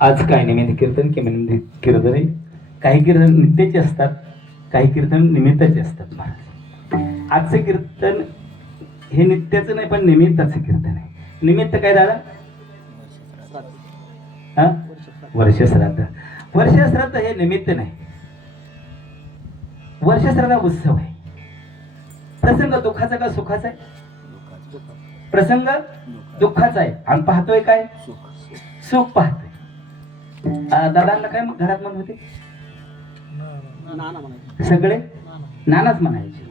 आज काय निमित्त कीर्तन की निमित्त कीर्तन आहे. काही कीर्तन नित्याचे असतात, काही कीर्तन निमित्ताचे असतात महाराज. आजचं कीर्तन हे नित्याचं नाही पण निमित्ताचं कीर्तन आहे. निमित्त काय दादा? हा, वर्षश्राद्ध. वर्षश्राद्ध हे निमित्त नाही, वर्षश्राद्ध उत्सव आहे. प्रसंग दुःखाचा का सुखाचा आहे? प्रसंग दुःखाचा आहे आणि पाहतोय काय? सुख पाहतोय. दादांना काय घरात म्हणत होते? सगळे नानाच म्हणायचे.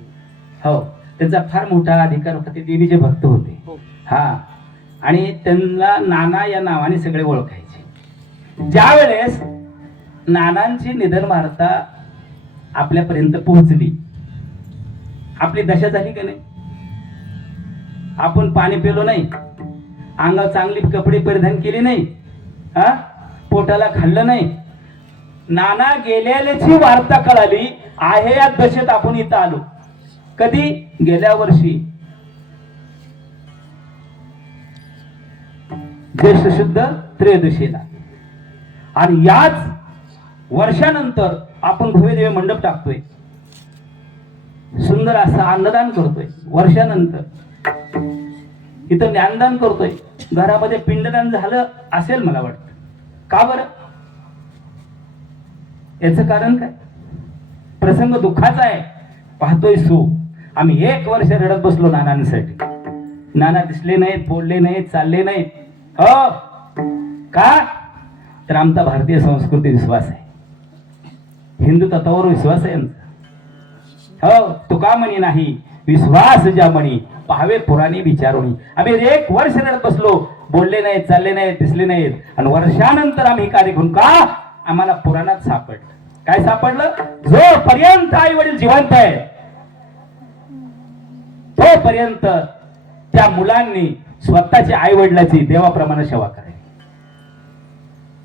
हो, त्यांचा फार मोठा अधिकार होता. ते देवीचे भक्त होते. हा, आणि त्यांना नाना या नावाने सगळे ओळखायचे. ज्या वेळेस नानांची निधन वार्ता आपल्यापर्यंत पोहोचली, आपली दशा झाली का नाही? आपण पाणी पिलो नाही, अंगावर चांगली कपडे परिधान केली नाही, हा, पोटाला खाल्लं नाही. नाना गेलेल्याची वार्ता कळाली आहे या दशेत आपण इथं आलो. कधी? गेल्या वर्षी ज्येष्ठ शुद्ध त्रयोदशीला. आणि याच वर्षानंतर आपण भव्यदेव मंडप टाकतोय, सुंदर असं अन्नदान करतोय. वर्षानंतर इथं ज्ञानदान करतोय. घरामध्ये पिंडदान झालं असेल मला वाटतं. का बरं? याचं कारण काय? प्रसंग दुःखाचा आहे, पाहतोय सुख. आम्ही 1 वर्ष रडत बसलो नानांसाठी. नाना दिसले नाहीत, बोलले नाहीत, चालले नाहीत. हो का? तर आमचा भारतीय संस्कृती विश्वास आहे, हिंदू तत्वावर विश्वास आहे आमचा. हो, तुका म्हणी नाही विश्वास ज्या म्हणी पाहावे पुराणी विचारुनी. आम्ही 1 वर्ष रडत बसलो, बोलले नाहीत, चालले नाहीत, दिसले नाहीत. आणि वर्षानंतर आम्ही कार्य करून का आम्हाला पुराणात सापडलं. काय सापडलं? जोपर्यंत आई वडील जिवंत आहे तोपर्यंत त्या मुलांनी स्वतःच्या आई वडिलाची देवाप्रमाणे सेवा करावी.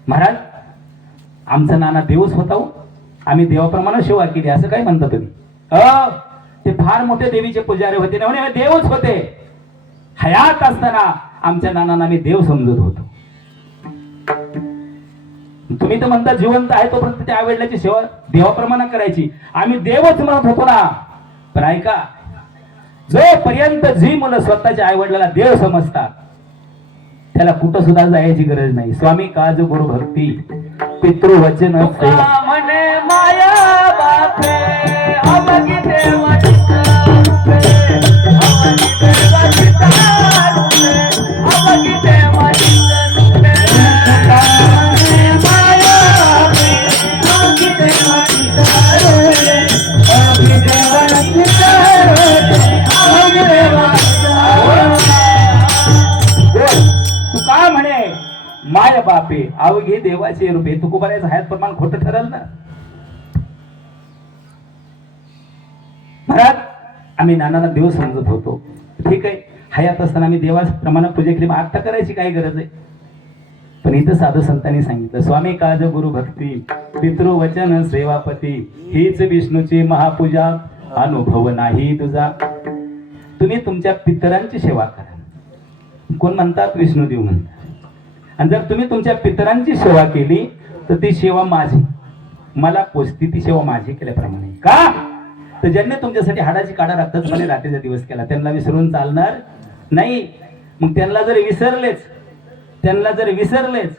महाराज, आमचा नाना देवच होता हो. आम्ही देवाप्रमाणे सेवा केली असं काय म्हणता तुम्ही? ते फार मोठे देवीचे पुजारी होते ना, म्हणे देवच होते. हयात असताना आमच्या नानांना आम्ही देव समजत होतो. तुम्ही तर म्हणता जिवंत आहे तोपर्यंत त्या आईवडिलाची सेवा देवाप्रमाणे करायची. आम्ही देवच म्हणत होतो ना. पण ऐका, जोपर्यंत जी मुलं स्वतःच्या आईवडिलाला देव समजतात त्याला कुठं सुद्धा जायची गरज नाही. स्वामी काज गुरु भक्ती पितृवचन म्हणे माया बापे अवघी देवाची माय बापे अवघे देवाचे रूपे. तुकोबाराचं हयात प्रमाण खोटं ठरल ना. महाराज, आम्ही नानांना देव समजत होतो. ठीक आहे, हयात असताना आम्ही देवाप्रमाणे पूजा केली. मग आता करायची काय गरज आहे? पण इथं साधू संतांनी सांगितलं, स्वामी काज गुरु भक्ती पितृवचन सेवापती हीच विष्णूची महापूजा अनुभव नाही तुझा. तुम्ही तुमच्या पितरांची सेवा करा. कोण म्हणतात? विष्णुदेव म्हणतात. आणि जर तुम्ही तुमच्या पितरांची सेवा केली तर ती सेवा माझी, मला पोचती. ती सेवा माझी केल्याप्रमाणे. का? तर ज्यांनी तुमच्यासाठी हाडाची काढा रक्ताचपणे रात्रीचा दिवस केला त्यांना विसरून चालणार नाही. मग त्यांना जर विसरलेच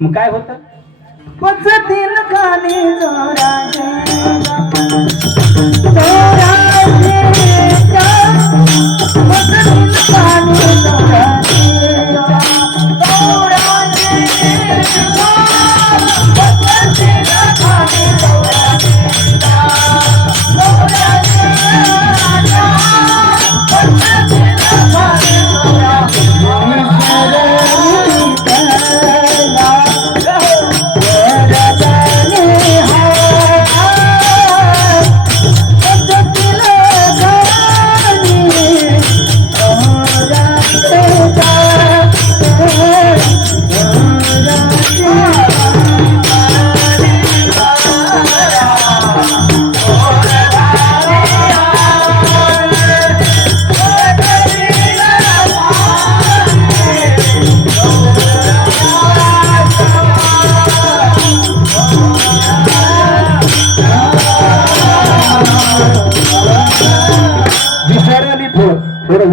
मग काय होतं?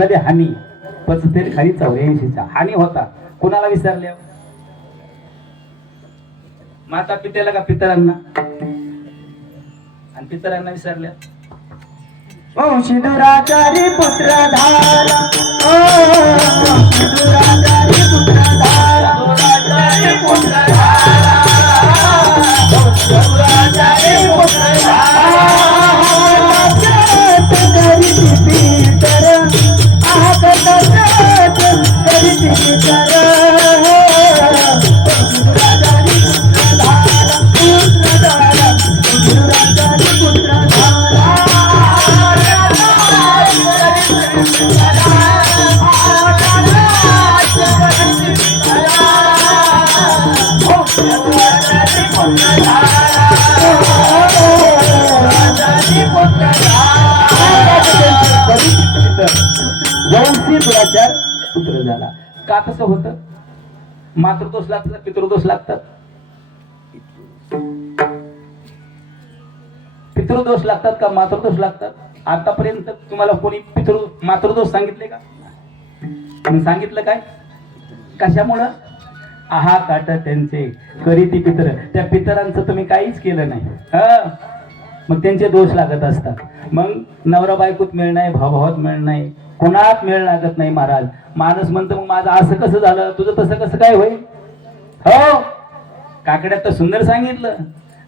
मध्ये हानी पचतेल खाली 84चा हानी होता. कुणाला विसरल्या? माता पित्याला का पितरांना? आणि पितरांना विसरल्या. वंशीधराचारी पुत्र धारा, ओ वंशीधराचारी पुत्र धारा, वंशीधराचारी पुत्र धारा, वंशीधराचारी पुत्र धारा. करी पितर आहा कटात करी पितर वंशीधराचारी पुत्र धारा, पुत्र धारा, वंशीधराचारी पुत्र धारा. वंशी दुराचार पुत्र झाला. का कसं होतं? मातृदोष लागतात, पितृदोष लागतात. पितृदोष लागतात का मातृदोष लागतात? आतापर्यंत तुम्हाला कोणी मातृदोष सांगितले का? सांगितलं काय? कशामुळं? आहा काट त्यांचे करीती पितर, त्या पितरांचं तुम्ही काहीच केलं नाही. मग त्यांचे दोष लागत असतात. मग नवरा बायकोत मेळ नाही, भावात मेळ नाही, कोणात मेळ लागत नाही. महाराज माणूस म्हणतो मग माझं असं कसं झालं, तुझं तसं कसं काय होईल? हो, काकड्यात तर सुंदर सांगितलं.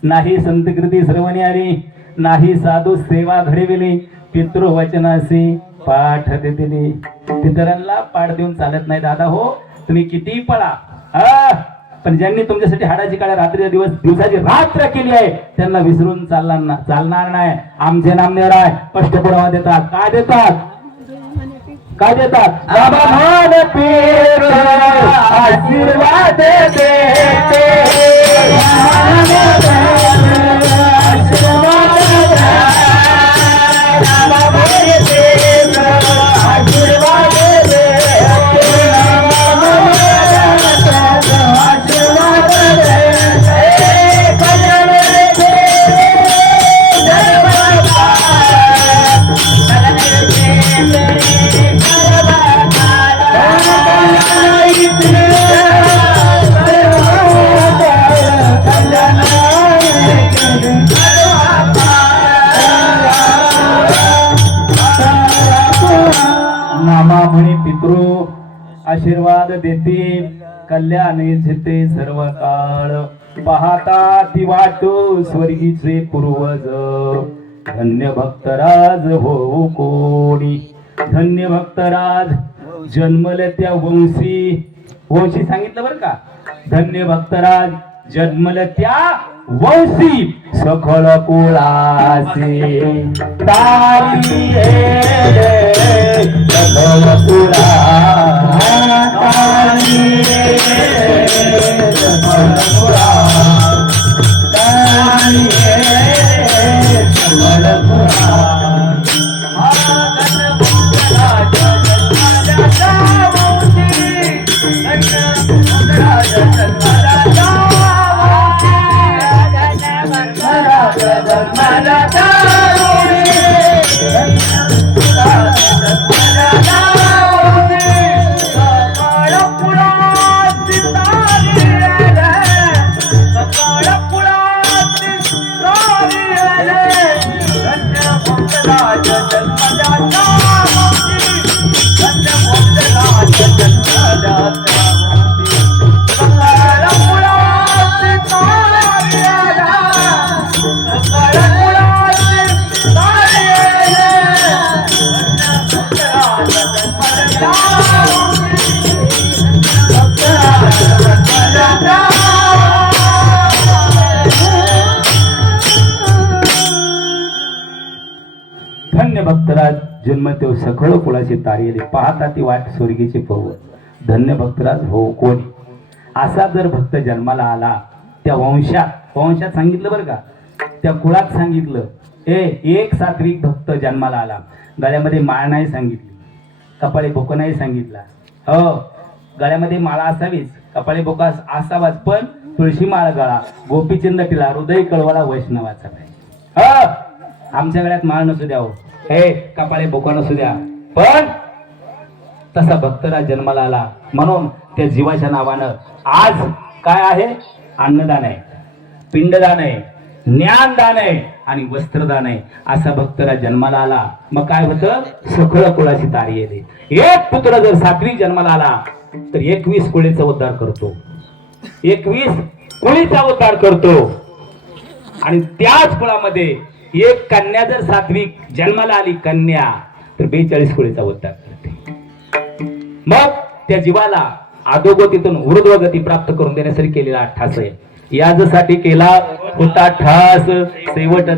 नाही संतकृती श्रवणी आली, नाही साधू सेवा घडविली, पितृवचनासी पाठ दिली. पितरांना पाठ देऊन चालत नाही दादा. हो, तुम्ही किती पळा, पण ज्यांनी तुमच्यासाठी हाडाची काळ्या रात्रीचा दिवस दिवसाची रात्र केली आहे त्यांना विसरून चालणार नाही. आमचे नामनेर आहे, स्पष्ट पुरावा देतात. काय देतात? काय देतात? बाबा मान पीर आशीर्वाद देते, नामामुळे पितृ आशीर्वाद देते, कल्याणी झिते सर्व काळ. पाहता ती वाट स्वर्गीचे पूर्वज, धन्य भक्तराज हो कोणी. धन्य भक्तराज जन्मले त्या वंशी. वंशी सांगितलं बरं का? धन्य भक्तराज जन्मले त्या वंशी, सखल कुळाचे तारी सखल कुळा तारी सखल कुळा तारी सखल कुळा. धन्य भक्तराज जन्मतेव सखळ कुळाची तारेले, पाहता ती वाट स्वर्गीचे पर्वत. धन्य भक्तराज हो कोणी. असा जर भक्त जन्माला आला त्या वंशात सांगितलं बरं का, त्या कुळात सांगितलं. एक सात्विक भक्त जन्माला आला, गळ्यामध्ये माळ नाही सांगितली, कपाळी बोका नाही सांगितला. हो, गळ्यामध्ये माळा असावीच, कपाळी बोका असावाच, पण तुळशी माळ गळा, गोपीचंद टिला, हृदय कळवाला वैष्णवाचा नाही. आमच्या गळ्यात माळ नसू द्या, हो, हे कपाळे बोका नसू द्या, पण तसा भक्तराज जन्माला आला. म्हणून त्या जीवाच्या नावानं आज काय आहे? अन्नदान आहे, पिंडदान आहे, ज्ञानदान आहे आणि वस्त्रदान आहे. असा भक्तराज जन्माला आला. मग काय होतं? सखळ कुळाची तारी येते. एक पुत्र जर सात्विक जन्माला आला तर 21 कुळीचा उद्धार करतो, 21 कुळीचा उद्धार करतो. आणि त्याच कुळामध्ये एक कन्या जर सात्विक जन्माला आली, कन्या, तर 42 कुळीचा उद्धार करते. मग त्या जीवाला अधोगतीतून ऊर्ध्वगती प्राप्त करून देण्यासाठी केलेला ठास आहे. यासाठी केला होता ठास शेवट